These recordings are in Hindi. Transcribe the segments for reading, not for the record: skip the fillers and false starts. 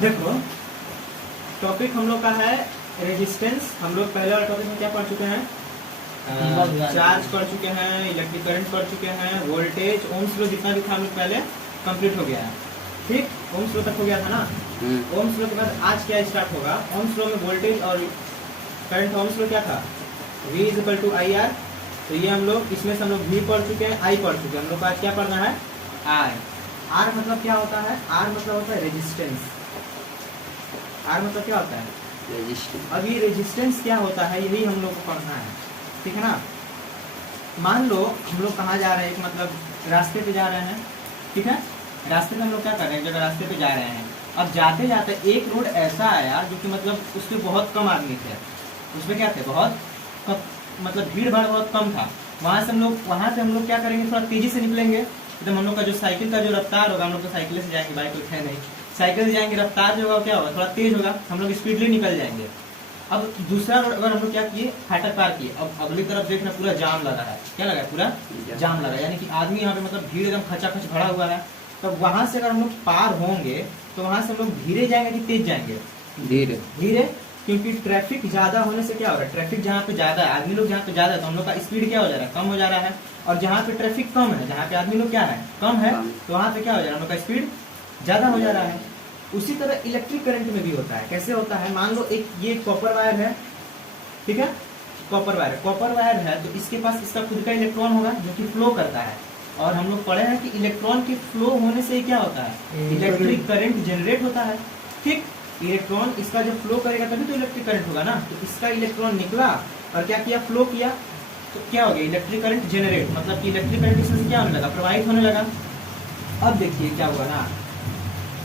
देखो टॉपिक हम लोग का है रेजिस्टेंस। हम लोग पहले वाले टॉपिक में क्या पढ़ चुके हैं? चार्ज पढ़ चुके हैं, इलेक्ट्रिक करंट पढ़ चुके हैं, वोल्टेज, ओम्स लॉ जितना भी था हम लोग पहले कंप्लीट हो गया है। ठीक, ओम्स लॉ तक हो गया था ना। ओम्स लॉ के बाद आज क्या स्टार्ट होगा? ओम्स लॉ में वोल्टेज और करंट, ओम्स लॉ क्या था? V equal to I R. तो ये हम लोग इसमें से हम लोग V पढ़ चुके हैं, I पढ़ चुके हैं। हम लोग को आज क्या पढ़ना है? I। R मतलब क्या होता है? R मतलब होता है रेजिस्टेंस। R मतलब क्या होता है? रेजिस्टेंस। अब ये रेजिस्टेंस क्या होता है, यही हम लोग को पढ़ना है। ठीक है ना। मान लो हम लोग कहाँ जा रहे हैं, एक मतलब रास्ते पे जा रहे हैं। ठीक है, रास्ते पे हम लोग क्या कर रहे हैं, एक जगह रास्ते पे जा रहे हैं। अब जाते जाते एक रोड ऐसा आया जो कि मतलब उस पर बहुत कम आदमी थे। उसमें क्या थे? बहुत मतलब भीड़ भाड़ बहुत कम था। वहाँ से हम लोग क्या करेंगे, थोड़ा तेजी से निकलेंगे। एकदम हम लोग का जो साइकिल का जो रफ्तार होगा, हम लोग तो साइकिल से जाएंगे, बाइक तो है नहीं, साइकिल से जाएंगे, रफ्तार जो होगा क्या होगा, थोड़ा तेज होगा, हम लोग स्पीडली निकल जाएंगे। अब दूसरा रोड अगर हम लोग क्या किए, फाटक पार किए, अब अगली तरफ देखना पूरा जाम लगा है। क्या लगा है? पूरा जाम लगा, यानी कि आदमी यहाँ पे मतलब भीड़ एकदम खचाखच भरा हुआ है। तो वहां से अगर हम लोग पार होंगे तो वहां से हम लोग धीरे जाएंगे कि तेज जाएंगे? धीरे धीरे, क्योंकि ट्रैफिक ज्यादा होने से क्या हो रहा है, ट्रैफिक जहाँ पे ज्यादा है, आदमी लोग जहाँ पे ज्यादा है, तो हम लोग का स्पीड क्या हो जा रहा है? कम हो जा रहा है। और जहाँ पे ट्रैफिक कम है, जहाँ पे आदमी लोग क्या है, कम है, तो वहाँ पे क्या हो जा रहा है, हम लोग का स्पीड ज्यादा हो जा रहा है। उसी तरह इलेक्ट्रिक करंट में भी होता है। कैसे होता है? मान लो ये कॉपर वायर है। ठीक है, कॉपर वायर है, तो इसके पास इसका खुद का इलेक्ट्रॉन होगा जो कि फ्लो करता है। और हम लोग पढ़े हैं कि इलेक्ट्रॉन के फ्लो होने से क्या होता है? इलेक्ट्रिक करंट जनरेट होता है। ठीक, इलेक्ट्रॉन इसका जब फ्लो करेगा तभी तो इलेक्ट्रिक करंट होगा ना। तो इसका इलेक्ट्रॉन निकला और क्या किया? फ्लो किया, तो क्या हो गया? इलेक्ट्रिक करंट जनरेट, मतलब कि इलेक्ट्रिक करंट इसमें से क्या होने लगा? प्रवाहित होने लगा। अब देखिए क्या हुआ ना,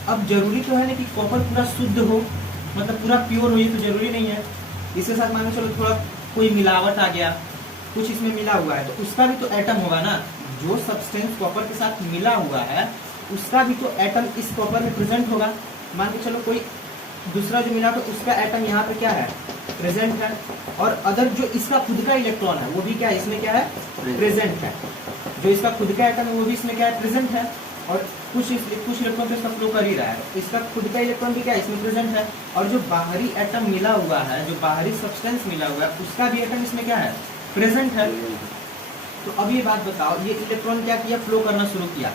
अब जरूरी तो है ना कि कॉपर पूरा शुद्ध हो, मतलब पूरा प्योर हो, ये तो जरूरी नहीं है। इसके साथ मान चलो थोड़ा कोई मिलावट आ गया, कुछ इसमें मिला हुआ है, तो उसका भी तो एटम होगा ना। जो सब्सटेंस कॉपर के साथ मिला हुआ है उसका भी तो एटम इस कॉपर में प्रेजेंट होगा। मान के चलो कोई दूसरा जो मिला तो उसका एटम यहाँ पे क्या है? प्रेजेंट है। और अदर जो इसका खुद का इलेक्ट्रॉन है वो भी क्या है? इसमें क्या है? प्रेजेंट है। जो इसका खुद का एटम है वो भी इसमें क्या है? प्रेजेंट है। और कुछ इलेक्ट्रॉन तो इसका फ्लो कर ही रहा है, इसका खुद का इलेक्ट्रॉन भी क्या है? इसमें प्रेजेंट है। और जो बाहरी एटम मिला हुआ है, जो बाहरी सब्सटेंस मिला हुआ है, उसका भी एटम इसमें क्या है? प्रेजेंट है। तो अब ये बात बताओ, ये इलेक्ट्रॉन क्या किया? फ्लो करना शुरू किया।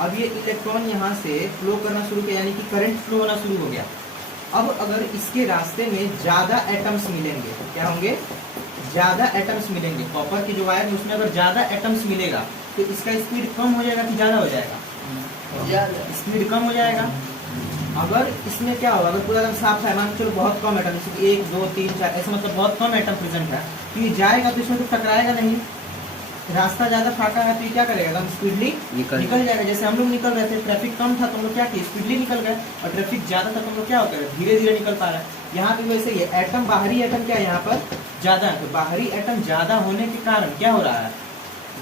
अब ये इलेक्ट्रॉन यहाँ से फ्लो करना शुरू किया, यानी कि करंट फ्लो होना शुरू हो गया। अब अगर इसके रास्ते में ज्यादा एटम्स मिलेंगे, क्या होंगे? ज्यादा एटम्स मिलेंगे। कॉपर की जो वायर है उसमें अगर ज्यादा एटम्स मिलेगा तो इसका स्पीड कम हो जाएगा कि ज्यादा हो जाएगा? स्पीड कम हो जाएगा। अगर इसमें क्या होगा, अगर पूरा एकदम साफ है, मान चलो बहुत कम एटम, जैसे 1 2 3 4 ऐसा, मतलब बहुत कम एटम प्रेजेंट है, तो ये जाएगा तो इसमें तो टकराएगा नहीं। रास्ता ज्यादा फाका है तो ये क्या करेगा? एकदम स्पीडली निकल जाएगा। जैसे हम लोग निकल रहे थे, ट्रैफिक कम था तो हम लोग क्या किए? स्पीडली निकल गए। और ट्रैफिक ज्यादा था तो हम लोग क्या होता है? धीरे धीरे निकल पा रहा है। यहाँ पे वैसे ही है, एटम बाहरी एटम क्या है यहाँ पर? ज्यादा है। तो बाहरी एटम ज्यादा होने के कारण क्या हो रहा है?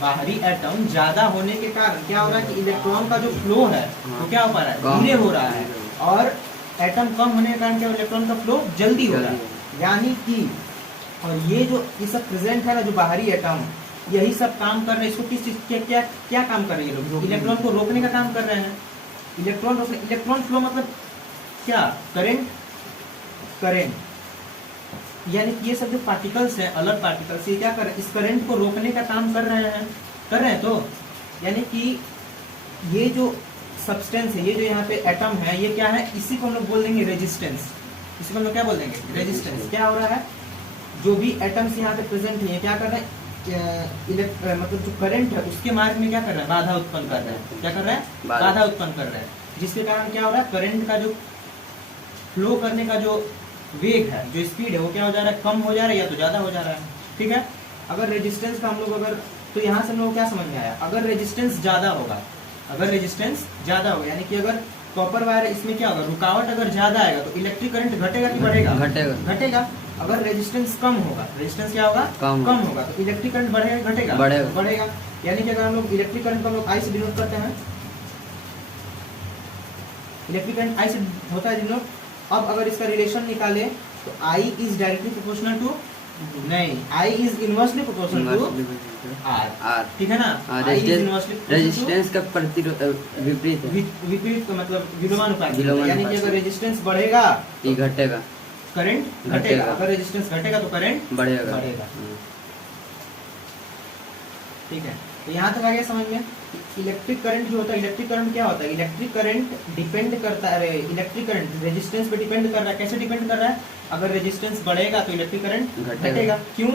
बाहरी एटम ज्यादा होने के कारण क्या हो रहा है कि इलेक्ट्रॉन का जो फ्लो है वो क्या हो पा रहा है? धीरे हो रहा है। और एटम कम होने के कारण क्या, इलेक्ट्रॉन का फ्लो जल्दी हो रहा है। यानी कि और ये जो ये सब प्रेजेंट है ना, जो बाहरी एटम, यही सब काम कर रहे हैं। इसको किस चीज क्या क्या काम कर रहे हैं ये लोग? इलेक्ट्रॉन को रोकने का काम कर रहे हैं। इलेक्ट्रॉन रोकने, इलेक्ट्रॉन फ्लो मतलब क्या? करंट यानी कि ये सब जो पार्टिकल्स हैं, अलग पार्टिकल्स, ये क्या कर रहे हैं? इस करंट को रोकने का काम कर रहे हैं। तो यानी कि ये जो सब्सटेंस है, ये जो यहाँ पे एटम है, ये क्या है? इसी को हम लोग बोल देंगे रेजिस्टेंस। इसी को हम लोग क्या बोल देंगे? रेजिस्टेंस। क्या हो रहा है? जो भी एटम्स यहाँ पे प्रेजेंट है, ये क्या कर रहे हैं? मतलब जो करंट है उसके मार्ग में क्या कर रहा है? बाधा उत्पन्न कर रहा है। क्या कर रहा है? बाधा उत्पन्न कर रहा है। जिसके कारण क्या हो रहा है? करंट का जो फ्लो करने का जो वेग है, जो स्पीड है, वो क्या हो जा रहा है? कम हो जा रहा है या तो ज्यादा हो जा रहा है। ठीक है, अगर रेजिस्टेंस का हम लोग अगर, तो यहाँ से हम लोग क्या समझ में आया? अगर रेजिस्टेंस ज्यादा होगा, यानी कि अगर कॉपर वायर, इसमें क्या होगा? रुकावट अगर ज्यादा आएगा तो इलेक्ट्रिक करंट घटेगा कि बढ़ेगा? घटेगा। अगर रेजिस्टेंस कम होगा, रेजिस्टेंस क्या होगा? कम होगा, तो इलेक्ट्रिक करंट बढ़ेगा कि घटेगा? बढ़ेगा। यानी कि अगर हम लोग इलेक्ट्रिक करंट को हम लोग आई से डिनोट करते हैं, इलेक्ट्रिक करंट आई से होता है डिनोट। अब अगर इसका रिलेशन निकाले तो I is directly proportional to नहीं, I is inversely proportional to R, ठीक है ना। I is inversely रेजिस्टेंस का प्रतिरोध विपरीत है, विपरीत का मतलब विलोमानुपाती, विलोमानुपाती। यानी कि अगर रेजिस्टेंस बढ़ेगा ये घटेगा, करंट घटेगा, अगर रेजिस्टेंस घटेगा तो करंट बढ़ेगा। ठीक है, तो यहाँ तक आ गया समझ में। इलेक्ट्रिक करंट जो होता है, इलेक्ट्रिक करंट क्या होता है, इलेक्ट्रिक करंट डिपेंड करता है, इलेक्ट्रिक करंट रेजिस्टेंस पे डिपेंड कर रहा है। कैसे डिपेंड कर रहा है, अगर रेजिस्टेंस बढ़ेगा तो इलेक्ट्रिक करंट घटेगा। क्यों,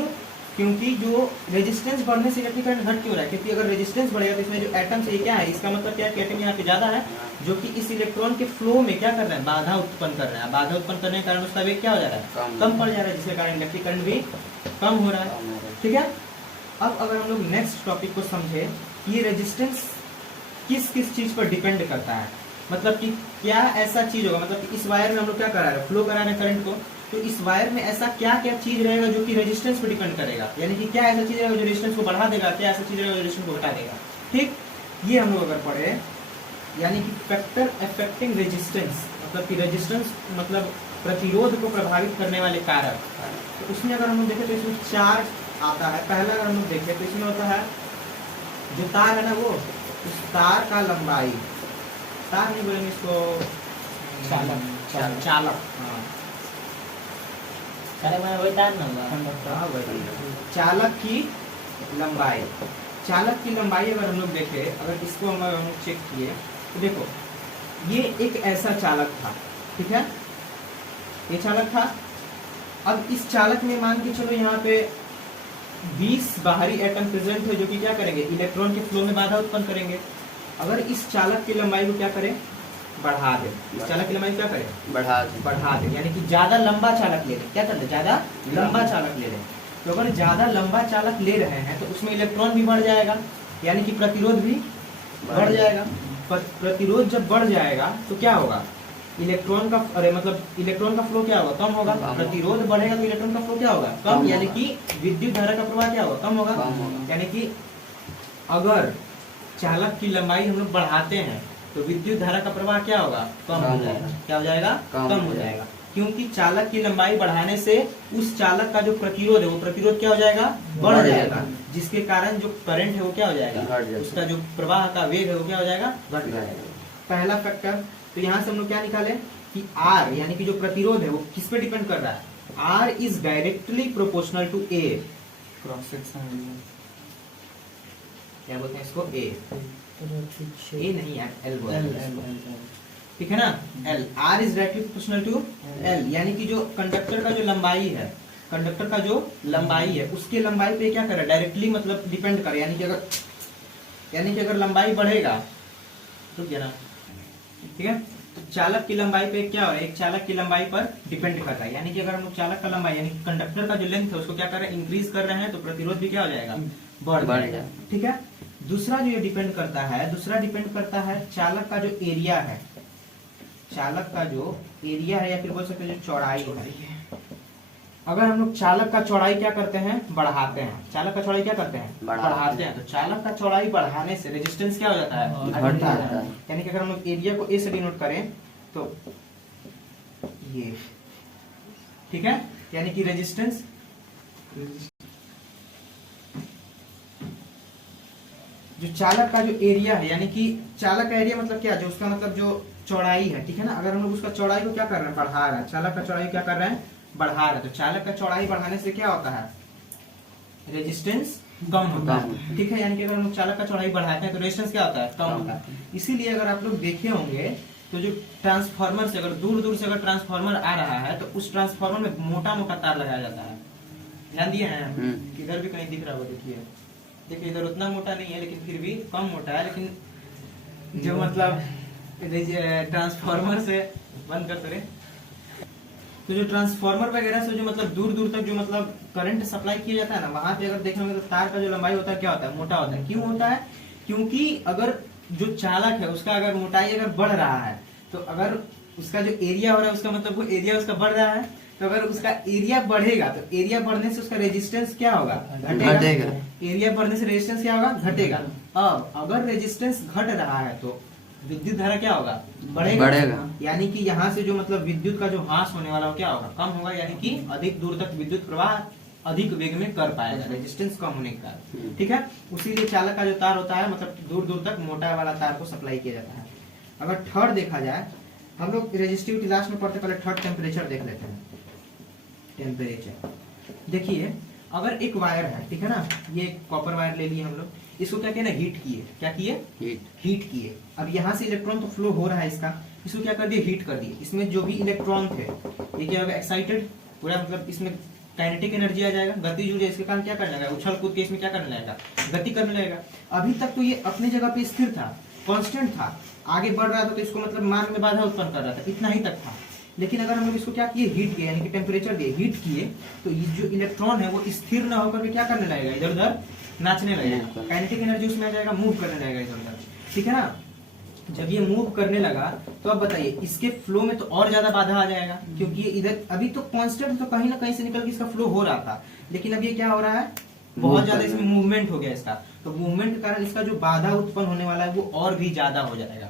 क्योंकि जो रेजिस्टेंस बढ़ने से इलेक्ट्रिक करंट घट क्यों रहा है, क्योंकि अगर रेजिस्टेंस बढ़ेगा तो इसमें जो एटम्स है क्या है, इसका मतलब क्या है कि एटम यहाँ पे ज्यादा है, जो कि इस इलेक्ट्रॉन के फ्लो में क्या कर रहा है, बाधा उत्पन्न कर रहा है। बाधा उत्पन्न करने के कारण उसका वेग क्या हो जा रहा है, कम पड़ जा रहा है, जिसके कारण इलेक्ट्रिक करंट भी कम हो रहा है। ठीक है, अब अगर हम लोग नेक्स्ट टॉपिक को समझे, ये रेजिस्टेंस किस किस चीज पर डिपेंड करता है, मतलब कि क्या ऐसा चीज होगा, मतलब कि इस वायर में हम लोग क्या करा रहे हैं, फ्लो करा रहे हैं करंट को, तो इस वायर में ऐसा क्या क्या चीज रहेगा जो कि रेजिस्टेंस पर डिपेंड करेगा, यानी कि क्या ऐसा चीज रहेगा जो रेजिस्टेंस को बढ़ा देगा, क्या ऐसा चीज रहेगा जो रेजिस्टेंस को घटा देगा। ठीक, ये हम लोग अगर पढ़े, यानी कि फैक्टर अफेक्टिंग रेजिस्टेंस, मतलब कि रेजिस्टेंस मतलब प्रतिरोध को प्रभावित करने वाले कारक, तो उसमें अगर हम लोग देखें तो इसमें 4 आता है। पहला अगर हम लोग देखें तो इसमें होता है जो तार है ना, वो उस तार का लंबाई, तार नहीं बोलेंगे इसको, चालक, चालक, हाँ चालक की लंबाई, चालक की लंबाई अगर हम लोग देखें, अगर इसको हम लोग चेक किए तो देखो ये एक ऐसा चालक था, ठीक है, ये चालक था। अब इस चालक में मान के चलो यहाँ पे 20 बाहरी एटम प्रेजेंट है जो कि क्या करेंगे, इलेक्ट्रॉन के फ्लो में बाधा उत्पन्न करेंगे। अगर इस चालक की लंबाई को क्या करें, बढ़ा दे, इस चालक की लंबाई क्या करें, बढ़ा दे, यानी कि ज्यादा लंबा चालक ले लें, क्या करते, ज्यादा लंबा चालक ले लें। तो अगर ज्यादा लंबा चालक ले रहे हैं तो उसमें इलेक्ट्रॉन भी बढ़ जाएगा, यानी कि प्रतिरोध भी बढ़ जाएगा। प्रतिरोध जब बढ़ जाएगा तो क्या होगा, इलेक्ट्रॉन का, अरे मतलब इलेक्ट्रॉन का फ्लो क्या होगा, कम होगा। प्रतिरोध बढ़ेगा तो इलेक्ट्रॉन का फ्लो क्या होगा, कम, यानी कि विद्युत धारा का प्रवाह क्या होगा, कम होगा। यानी कि अगर चालक की लंबाई हम लोग बढ़ाते हैं तो विद्युत धारा का प्रवाह क्या होगा, कम हो जाएगा। क्या हो जाएगा, कम हो जाएगा, क्योंकि चालक की लंबाई बढ़ाने से उस चालक का जो प्रतिरोध है वो प्रतिरोध क्या हो जाएगा, बढ़ जाएगा, जिसके कारण जो करंट है वो क्या हो जाएगा, उसका जो प्रवाह का वेग है वो क्या हो जाएगा, घट जाएगा। पहला फैक्टर, तो यहाँ से हम लोग क्या निकाले कि R यानी कि जो प्रतिरोध है वो किस पे डिपेंड कर रहा है, R is directly proportional to A, cross section, क्या बोलते हैं इसको, A नहीं यार, L बोलते हैं, ठीक है ना, L, R is directly proportional to L, यानी कि जो कंडक्टर का जो लंबाई है, कंडक्टर का जो लंबाई है उसके लंबाई पे क्या कर रहा है, डायरेक्टली मतलब डिपेंड कर, यानी कि अगर लंबाई बढ़ेगा तो क्या ना, ठीक है, तो चालक की लंबाई पे क्या हो रहा है, एक चालक की लंबाई पर डिपेंड करता है, यानी कि अगर हम लोग चालक का लंबाई यानी कंडक्टर का जो लेंथ है उसको क्या कर रहे हैं, इंक्रीज कर रहे हैं, तो प्रतिरोध भी क्या हो जाएगा, बढ़ जाएगा। ठीक है, दूसरा जो ये डिपेंड करता है, दूसरा डिपेंड करता है चालक का जो एरिया है, चालक का जो एरिया है या फिर बोल सकते हैं जो चौड़ाई है। अगर हम लोग चालक का चौड़ाई क्या करते हैं, बढ़ाते हैं, चालक का चौड़ाई क्या करते हैं, बढ़ाते हैं, तो चालक का चौड़ाई बढ़ाने से रेजिस्टेंस क्या हो जाता है, घटता है। यानी कि अगर हम लोग एरिया को ए से डिनोट करें तो ये, ठीक है, यानी कि रेजिस्टेंस, जो चालक का जो एरिया है, यानी कि चालक का एरिया मतलब क्या, जो उसका मतलब जो चौड़ाई है, ठीक है ना, अगर हम लोग उसका चौड़ाई को क्या कर रहे हैं, बढ़ा रहे हैं, चालक का चौड़ाई क्या कर रहे हैं, बढ़ा रहे हैं, तो चालक का चौड़ाई बढ़ाने से क्या होता है, रेजिस्टेंस कम होता है। ठीक है, यानी कि अगर हम लोग चालक का चौड़ाई बढ़ाते हैं तो रेजिस्टेंस क्या होता है, कम होता है। इसीलिए अगर आप लोग देखे होंगे तो जो ट्रांसफार्मर से अगर दूर दूर से अगर ट्रांसफार्मर आ रहा है तो उस ट्रांसफार्मर में मोटा मोटा तार लगाया जाता है, ध्यान दिए हैं, इधर भी कहीं दिख रहा होगा, देखिए इधर उतना मोटा नहीं है लेकिन फिर भी कम मोटा है, लेकिन जो मतलब ट्रांसफार्मर से बंद करते रहे, तो जो ट्रांसफार्मर वगैरह से जो मतलब दूर दूर तक जो मतलब करंट सप्लाई किया जाता है ना, वहां पे अगर देखेंगे तो तार का जो लंबाई होता है क्या होता है, मोटा होता है। क्यों होता है, क्योंकि अगर जो चालक है उसका अगर मोटाई अगर बढ़ रहा है तो अगर उसका जो एरिया हो रहा है उसका मतलब वो एरिया उसका बढ़ रहा है, तो अगर उसका एरिया बढ़ेगा तो एरिया बढ़ने से उसका रेजिस्टेंस क्या होगा, घटेगा। एरिया बढ़ने से रेजिस्टेंस क्या होगा, घटेगा। अब अगर रेजिस्टेंस घट रहा है तो विद्युत धारा क्या होगा, बढ़ेगा। यानी कि यहाँ से जो मतलब विद्युत का जो ह्रास होने वाला हो क्या होगा, कम होगा, यानी कि अधिक दूर तक विद्युत प्रवाह अधिक वेग में कर पाएगा, रेजिस्टेंस कम होने के कारण, ठीक है। उसीलिए चालक का जो तार होता है मतलब दूर दूर तक मोटा वाला तार को सप्लाई किया जाता है। अगर थर्ड देखा जाए, हम लोग रेजिस्टिविटी लास्ट में पढ़ते, पहले थर्ड टेम्परेचर देख लेते हैं। टेम्परेचर देखिए, अगर एक वायर है, ठीक है ना, ये कॉपर वायर ले लिए हम लोग, इसको क्या किया ना, हीट किए, क्या किए, हीट किए। अब यहाँ से इलेक्ट्रॉन तो फ्लो हो रहा है इसका, इसको क्या कर दिए, हीट कर दिए। इसमें जो भी इलेक्ट्रॉन थे ये क्या होगा, एक्साइटेड, पूरा मतलब इसमें काइनेटिक एनर्जी आ जाएगा, गति जुड़ जाए, इसके कारण क्या करने लगेगा, उछल कूद के इसमें क्या करने लगेगा, गति करने लगेगा। अभी तक तो ये अपनी जगह पे स्थिर था, कांस्टेंट था, आगे बढ़ रहा था तो इसको मतलब मान में बाधा उत्पन्न कर रहा था, इतना ही तक था। लेकिन अगर हम लोग इसको क्या किए, हीट किए, यानी कि टेम्परेचर दिए, हीट किए, तो ये जो इलेक्ट्रॉन है वो स्थिर न होकर के क्या करने लगेगा, इधर उधर नाचने लगेगा, काइनेटिक एनर्जी उसमें आ जाएगा, मूव करने लगेगा इधर उधर, ठीक है ना। जब ये मूव करने लगा तो अब बताइए, इसके फ्लो में तो और ज्यादा बाधा आ जाएगा, क्योंकि इधर अभी तो कांस्टेंट तो कहीं ना कहीं से निकल के इसका फ्लो हो रहा था, लेकिन अब ये क्या हो रहा है, बहुत ज्यादा इसमें मूवमेंट हो गया इसका, तो मूवमेंट के कारण इसका जो बाधा उत्पन्न होने वाला है वो और भी ज्यादा हो जाएगा।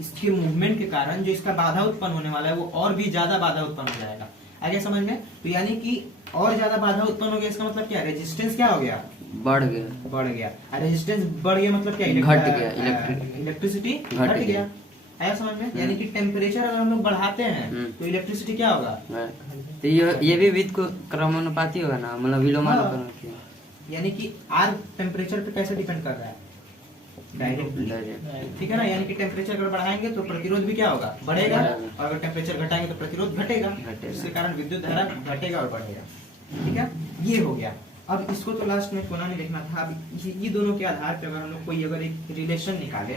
इसके मूवमेंट के कारण जो इसका बाधा उत्पन्न होने वाला है वो और भी ज्यादा बाधा उत्पन्न हो जाएगा। आगे समझ में, तो यानी कि और ज्यादा बाधा उत्पन्न हो गया, इसका मतलब क्या, रेजिस्टेंस क्या हो गया, बढ़ गया। रेजिस्टेंस बढ़ गया मतलब क्या, घट गया, इलेक्ट्रिसिटी घट गया। आया समझ में, यानी कि टेम्परेचर अगर हम लोग बढ़ाते हैं तो इलेक्ट्रिसिटी क्या होगा, तो ये भी विद्युत को क्रमानुपाती होगा ना, मतलब विलोमानुपाती, यानी कि आर टेम्परेचर पे कैसे डिपेंड कर रहा है, डायरेक्ट, ठीक है ना। यानी कि टेम्परेचर अगर बढ़ाएंगे तो प्रतिरोध भी क्या होगा, बढ़ेगा, और अगर टेम्परेचर घटाएंगे तो प्रतिरोध घटेगा, इसके कारण विद्युत धारा घटेगा और बढ़ेगा, ठीक है। ये हो गया। अब इसको तो लास्ट में कोना में देखना था। अब ये दोनों के आधार पर अगर हम लोग कोई अगर एक रिलेशन निकाले,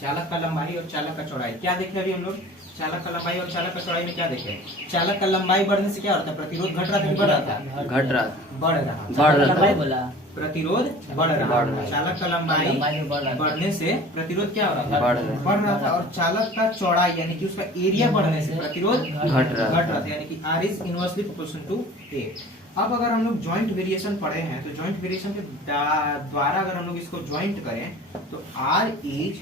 चालक का लंबाई और चालक का चौड़ाई, क्या देखे अभी हम लोग, चालक का लंबाई और चालक का चौड़ाई में क्या देखे, चालक का लंबाई बढ़ने से क्या होता है, प्रतिरोध घट रहा था कि बढ़ रहा था, घट रहा, बढ़ रहा, प्रतिरोध बढ़ रहा था। चालक का लंबाई बढ़ने से प्रतिरोध क्या हो रहा था, बढ़ रहा था। और चालक का चौड़ाई यानी कि उसका एरिया बढ़ने से प्रतिरोध घट रहा था, यानी कि R is inversely proportional to A। अब अगर हम लोग जॉइंट वेरिएशन पढ़े हैं तो जॉइंट वेरिएशन के द्वारा अगर हम लोग इसको जॉइंट करें तो R is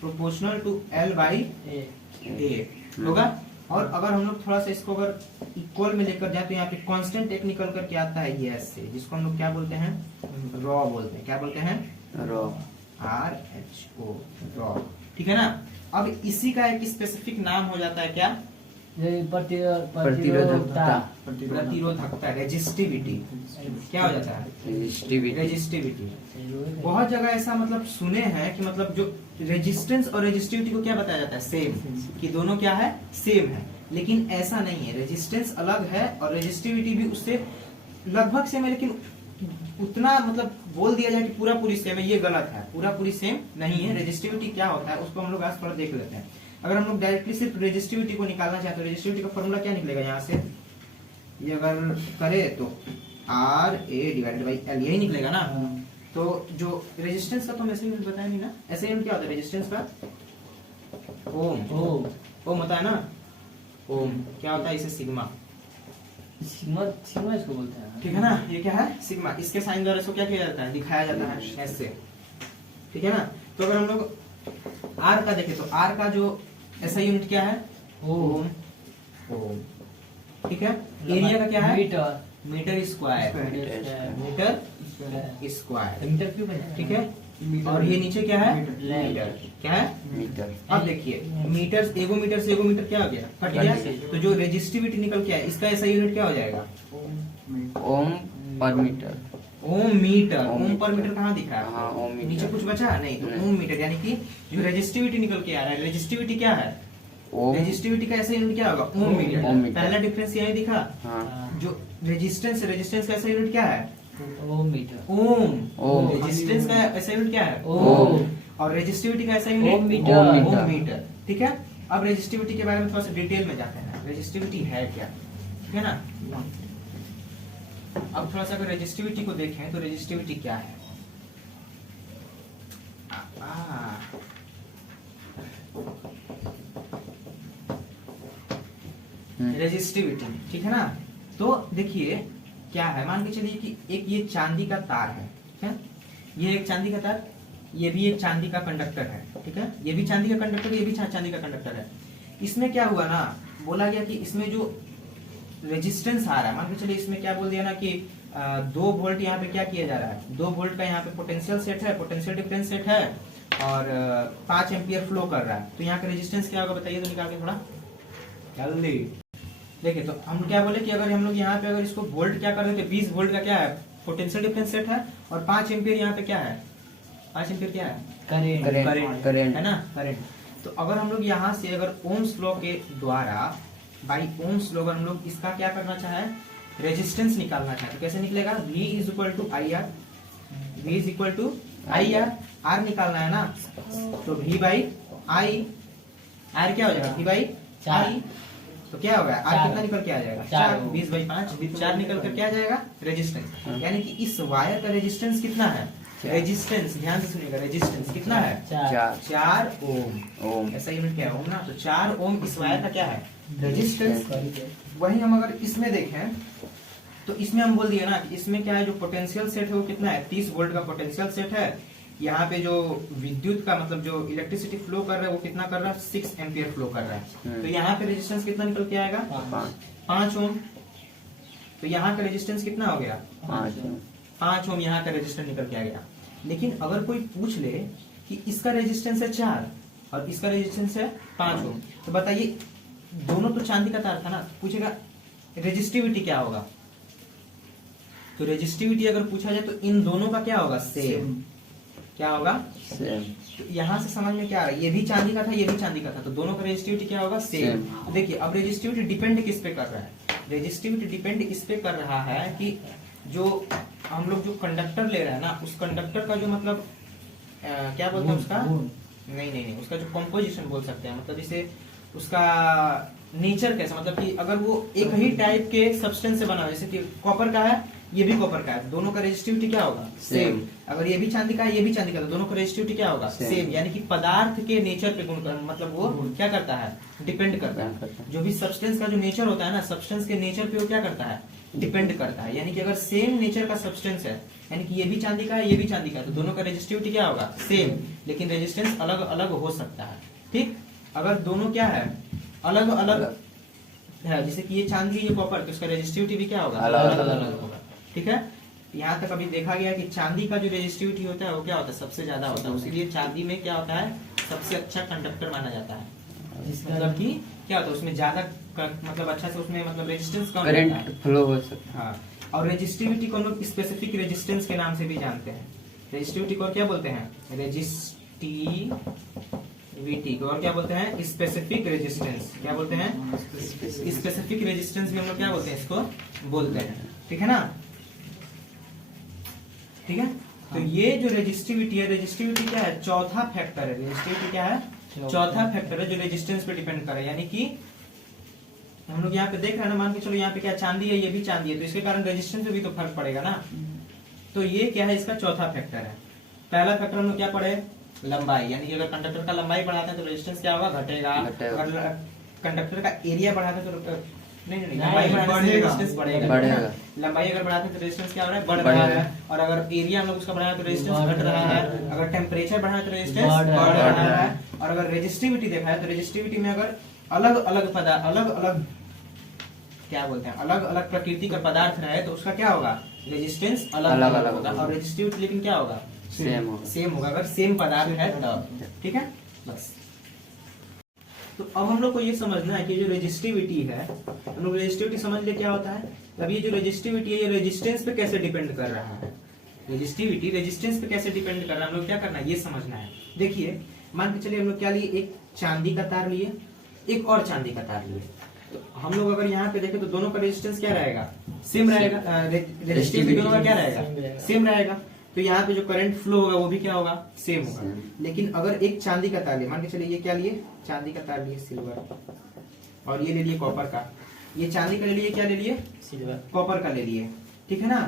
proportional to L by A होगा। और अगर हम लोग थोड़ा सा इसको अगर इक्वल में लेकर जाए तो यहाँ पे कांस्टेंट एक निकल करके आता है ये S से, जिसको हम लोग क्या बोलते हैं, रॉ बोलते हैं। क्या बोलते हैं, रॉ, RHO, रॉ, ठीक है ना। अब इसी का एक स्पेसिफिक नाम हो जाता है क्या, प्रतिरोधकता, रेजिस्टिविटी। क्या हो जाता है, रेजिस्टिविटी। बहुत जगह ऐसा मतलब सुने हैं कि मतलब जो रेजिस्टेंस और रेजिस्टिविटी को क्या बताया जाता है, सेम, कि दोनों क्या है, सेम है। लेकिन ऐसा नहीं है, रेजिस्टेंस अलग है और रेजिस्टिविटी भी उससे लगभग सेम है, लेकिन उतना मतलब बोल दिया जाए कि पूरा पूरी सेम है, ये गलत है। पूरा पूरी सेम नहीं है। रेजिस्टिविटी क्या होता है उसको हम लोग आज थोड़ा देख लेते हैं। अगर हम लोग डायरेक्टली सिर्फ रेजिस्टिविटी को निकालना चाहते हैं तो रेजिस्टिविटी का फॉर्मूला क्या निकलेगा, यहाँ से ये अगर करे तो RA/L यही निकलेगा ना। तो जो रेजिस्टेंस का तो ऐसे ही बताया नहीं ना, ऐसे यूनिट क्या होता है रेजिस्टेंस का, ओम होता है ना, ओम। क्या होता है, इसे सिग्मा इसको बोलते हैं, ठीक है ना। ये क्या है, सिग्मा। इसके साइन द्वारा इसको क्या किया जाता है, दिखाया जाता है ऐसे, ठीक है ना। तो अगर हम लोग आर का देखें तो आर का जो ऐसा यूनिट क्या है, ओम, ठीक है। एरिया का क्या है, मीटर स्क्वायर, मीटर स्क्वायर, ठीक है। और ये नीचे क्या है, मीटर, क्या है, मीटर। अब देखिए मीटर, एगो मीटर से एगो मीटर क्या हो गया, कट गया। तो जो रेजिस्टिविटी निकल के आया इसका ऐसा यूनिट क्या हो जाएगा, ओम पर मीटर। ओम मीटर, ओम पर मीटर कहाँ दिख रहा है, नीचे कुछ बचा नहीं, तो ओम मीटर। यानी कि जो रेजिस्टिविटी निकल के आ रहा है, रेजिस्टिविटी क्या है, रेजिस्टिविटी का ऐसा यूनिट क्या होगा, ओम मीटर। पहला डिफरेंस यही दिखा। जो रेजिस्टेंस का ऐसा यूनिट क्या है, ओम मीटर। ओम रेजिस्टेंस का ऐसा यूनिट क्या है, ओम। और रेजिस्टिविटी का ऐसा यूनिट ओम मीटर, ठीक है। अब रेजिस्टिविटी के बारे में थोड़ा सा डिटेल में जाते हैं, रेजिस्टिविटी है क्या, ठीक है ना। अब थोड़ा सा अगर रेजिस्टिविटी को देखें तो रेजिस्टिविटी क्या है, रेजिस्टिविटी, ठीक है ना। तो देखिए क्या है, मान के चलिए कि एक ये चांदी का तार है, ठीक है। ये एक चांदी का तार, ये भी एक चांदी का कंडक्टर है, ठीक है। ये भी चांदी का कंडक्टर, ये भी चांदी का कंडक्टर है। इसमें क्या हुआ ना, बोला गया कि इसमें जो रेजिस्टेंस आ रहा है, मान के चलिए इसमें क्या बोल दिया ना कि 2 वोल्ट यहाँ पे क्या किया जा रहा है, 2 वोल्ट का यहाँ पे पोटेंशियल सेट है, पोटेंशियल डिफरेंस सेट है और 5 एम्पियर फ्लो कर रहा है, तो यहाँ का रेजिस्टेंस क्या होगा बताइए तो निकाल के थोड़ा जल्दी। देखिए तो हम क्या बोले कि अगर हम लोग यहाँ पे अगर इसको वोल्ट क्या कर देते, 20 वोल्ट का क्या है पोटेंशियल डिफरेंस सेट है और 5 एम्पियर यहाँ पे क्या है, 5 एम्पियर क्या है करंट है ना, करंट। तो अगर हम लोग यहाँ से अगर ओम्स लॉ के द्वारा बाई ओम्स लॉ अगर हम लोग इसका क्या करना चाहे रेजिस्टेंस निकालना चाहे तो कैसे निकलेगा, V is equal to I R, V is equal to I R, R निकालना है ना तो V बाई आई, आर क्या हो जाएगा V बाई आई, तो क्या होगा आर कितना निकल के आ जाएगा 4, 20 बाई 5 4 निकल कर क्या आ जाएगा रेजिस्टेंस, यानी कि इस वायर का रेजिस्टेंस कितना है, रेजिस्टेंस ध्यान से सुनिएगा, रेजिस्टेंस कितना है 4 ओम, ऐसा यूनिट क्या है ओम ना, तो 4 ओम इस वायर का क्या है रेजिस्टेंस। वही हम अगर इसमें देखें तो इसमें हम बोल दिए ना कि इसमें क्या है जो पोटेंशियल सेट है वो कितना है 30 वोल्ट का पोटेंशियल सेट है, यहाँ पे जो विद्युत का मतलब जो इलेक्ट्रिसिटी फ्लो कर रहा है वो कितना कर रहा है 6 एम्पियर फ्लो कर रहा है, तो यहाँ पे रेजिस्टेंस कितना निकल के आएगा 5 ओम, तो यहाँ का रेजिस्टेंस कितना हो गया 5 ओम यहाँ का रेजिस्टेंस निकल के आ गया। लेकिन अगर कोई पूछ ले कि इसका रेजिस्टेंस है 4 और इसका रेजिस्टेंस है 5 ओम, तो बताइए दोनों तो चांदी का तार था ना, पूछेगा रेजिस्टिविटी क्या होगा, तो रेजिस्टिविटी अगर पूछा जाए तो इन दोनों का क्या होगा सेम, क्या होगा सेम। तो यहाँ से समझ में क्या आ रहा है, ये भी चांदी का था ये भी चांदी का था, तो दोनों का रेजिस्टिविटी क्या होगा सेम। देखिए अब रेजिस्टिविटी डिपेंड किस पे कर रहा है, रेजिस्टिविटी डिपेंड इस पे कर रहा है कि जो हम लोग जो कंडक्टर ले रहे हैं ना उस कंडक्टर का जो मतलब क्या बोलते हैं उसका नहीं उसका जो कंपोजिशन बोल सकते हैं, मतलब जैसे उसका नेचर कैसा, मतलब कि अगर वो एक ही टाइप के सब्सटेंस से बना है, जैसे कि कॉपर का है ये भी कॉपर का है, दोनों का रेजिस्टिविटी क्या होगा सेम। अगर ये भी चांदी का है ये भी चांदी का है, तो दोनों का रेजिस्टिविटी क्या होगा सेम। यानी कि पदार्थ के नेचर पे गुण मतलब वो क्या करता है डिपेंड करता है, जो भी सब्सटेंस का जो नेचर होता है ना सब्सटेंस के नेचर पे वो क्या करता है डिपेंड करता है। यानी कि अगर सेम नेचर का सब्सटेंस है, यानी कि ये भी चांदी का है ये भी चांदी का है, तो दोनों का रेजिस्टिविटी क्या होगा सेम, लेकिन रेजिस्टेंस अलग अलग हो सकता है। ठीक, अगर दोनों क्या है अलग अलग है, जैसे कि ये चांदी ये कॉपर, तो इसका रेजिस्टिविटी भी क्या होगा अलग अलग होगा। ठीक है, यहाँ तक अभी देखा गया कि चांदी का जो रेजिस्टिविटी होता है वो क्या होता है सबसे ज्यादा होता है, इसीलिए चांदी में क्या होता है सबसे अच्छा कंडक्टर माना जाता है। मतलब कि क्या होता है उसमें ज्यादा मतलब अच्छा से उसमें मतलब रेजिस्टेंस कम करंट फ्लो हो सकता है। हाँ, और रेजिस्टिविटी को हम लोग स्पेसिफिक रेजिस्टेंस के नाम से भी जानते हैं। रेजिस्टिविटी को क्या बोलते हैं रेजिस्टिविटी को, और क्या बोलते हैं स्पेसिफिक रेजिस्टेंस, क्या बोलते हैं स्पेसिफिक रेजिस्टेंस भी हम लोग क्या बोलते हैं इसको बोलते हैं। ठीक है ना, ठीक है। तो ये जो रेजिस्टिविटी है, रेजिस्टिविटी क्या है चौथा फैक्टर है, रेजिस्टिविटी क्या है चौथा फैक्टर है जो रेजिस्टेंस पे डिपेंड करे। यानी कि हम लोग यहाँ पे देख रहे हैं ना, मान के चलो यहाँ पे क्या चांदी है ये भी चांदी है, तो इसके कारण रेजिस्टेंस पे भी तो फर्क पड़ेगा ना। तो ये क्या है इसका चौथा फैक्टर है। पहला फैक्टर हम लोग क्या पढ़े लंबाई, यानी कि अगर कंडक्टर का लंबाई बढ़ाते हैं तो रेजिस्टेंस क्या होगा घटेगा, अगर कंडक्टर का एरिया बढ़ाते हैं तो नहीं लंबाई बढ़ाने से रेजिस्टेंस बढ़ेगा, लंबाई अगर बढ़ाते हैं तो रेजिस्टेंस क्या हो रहा है बढ़ रहा है, और अगर एरिया हम लोग उसका बढ़ाएं तो रेजिस्टेंस घट रहा है, अगर टेम्परेचर बढ़ाएं तो रेजिस्टेंस बढ़ रहा है, और अगर रेजिस्टिविटी देखा है तो रेजिस्टिविटी में अगर अलग अलग पदार्थ अलग अलग क्या बोलते हैं अलग अलग प्रकृति का पदार्थ रहे तो उसका क्या होगा रेजिस्टेंस अलग अलग होगा, और रेजिस्टिविटी लेकिन क्या होगा सेम होगा अगर सेम पदार्थ है तब। ठीक है, बस। तो अब हम लोग को ये समझना है कि जो रेजिस्टिविटी है, हम लोग रेजिस्टिविटी समझ ले क्या होता है। अब ये जो रेजिस्टिविटी है ये रेजिस्टेंस पे कैसे डिपेंड कर रहा है, रेजिस्टिविटी रेजिस्टेंस पे कैसे डिपेंड कर रहा है हम लोग क्या करना है ये समझना है। देखिए मान के चलिए हम लोग क्या लिए एक चांदी का तार लिए एक और चांदी का तार लिए, तो हम लोग अगर यहाँ पे देखें तो दोनों का रेजिस्टेंस क्या रहेगा सेम रहेगा, रेजिस्टिविटी दोनों का क्या रहेगा सेम रहेगा, तो यहाँ पे जो करंट फ्लो होगा वो भी क्या होगा सेम होगा। लेकिन अगर एक चांदी का तार लिए, मान के चलिए ये क्या लिए चांदी का तार लिए सिल्वर, और ये ले लिए कॉपर का, ये चांदी का ले लिए क्या ले लिए सिल्वर, कॉपर का ले लिए। ठीक है ना,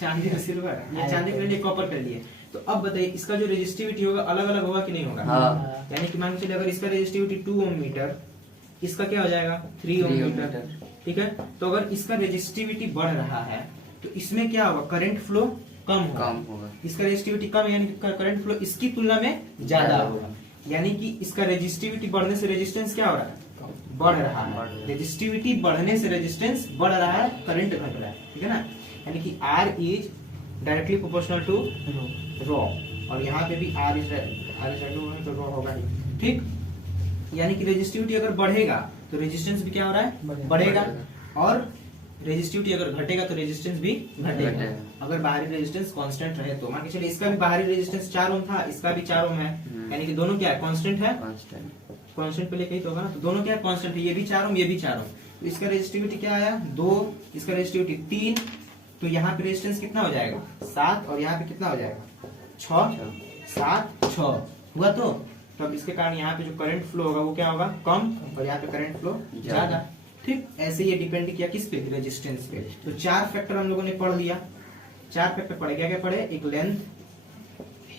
चांदी का सिल्वर, ये चांदी का ले लिए कॉपर का ले लिए। तो अब बताइए इसका जो रेजिस्टिविटी होगा अलग अलग होगा कि नहीं होगा। यानी कि मान के चलिए अगर इसका रेजिस्टिविटी 2 ओम मीटर, इसका क्या हो जाएगा 3 ओम मीटर। ठीक है, तो अगर इसका रेजिस्टिविटी बढ़ रहा है तो इसमें क्या होगा करंट फ्लो कम होगा, इसका रेजिस्टिविटी कम है यानी कि करंट फ्लो इसकी तुलना में ज्यादा होगा, यानी कि इसका रेजिस्टिविटी बढ़ने से रेजिस्टेंस क्या हो रहा है बढ़ रहा है। बढ़ रहा है। रेजिस्टिविटी बढ़ने से रेजिस्टेंस बढ़ रहा है, करंट घट रहा है, ठीक है ना। यानी कि R is directly proportional to rho, और यहाँ पे भी R इज तो रो होगा ही, ठीक। यानी कि रेजिस्टिविटी अगर बढ़ेगा तो रेजिस्टेंस भी क्या हो रहा है, बढ़ेगा, और रेजिस्टिविटी अगर घटेगा तो रेजिस्टेंस भी घटेगा। अगर बाहरी रेजिस्टेंस कांस्टेंट रहे तो मान के चलिए इसका भी बाहरी रेजिस्टेंस 4 ओम था, इसका भी 4 ओम है, यानी कि दोनों क्या है, कांस्टेंट है। कांस्टेंट पे लेके ही तो होगा ना, तो दोनों क्या है, कांस्टेंट है, ये भी 4 ओम ये भी 4 ओम। तो इसका रेजिस्टिविटी क्या आया 2, इसका रेजिस्टिविटी 3, तो यहाँ पे रेजिस्टेंस कितना हो जाएगा 7, और यहाँ पे कितना हो जाएगा 6, 7, 6 हुआ। तो अब इसके कारण यहाँ पे जो करंट फ्लो होगा वो क्या होगा, कम, और यहाँ पे करंट फ्लो ज्यादा, ठीक। ऐसे ये डिपेंड किया किस पे, रेजिस्टेंस पे। तो 4 फैक्टर हम लोगों ने पढ़ लिया, 4 फैक्टर पढ़े, क्या क्या पढ़े, एक लेंथ,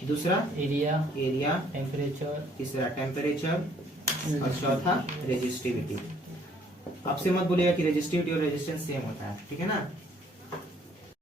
दूसरा एरिया, टेम्परेचर, तीसरा टेम्परेचर, और चौथा रेजिस्टिविटी। आपसे मत बोलिएगा कि रेजिस्टिविटी और रेजिस्टेंस सेम होता है, ठीक है ना।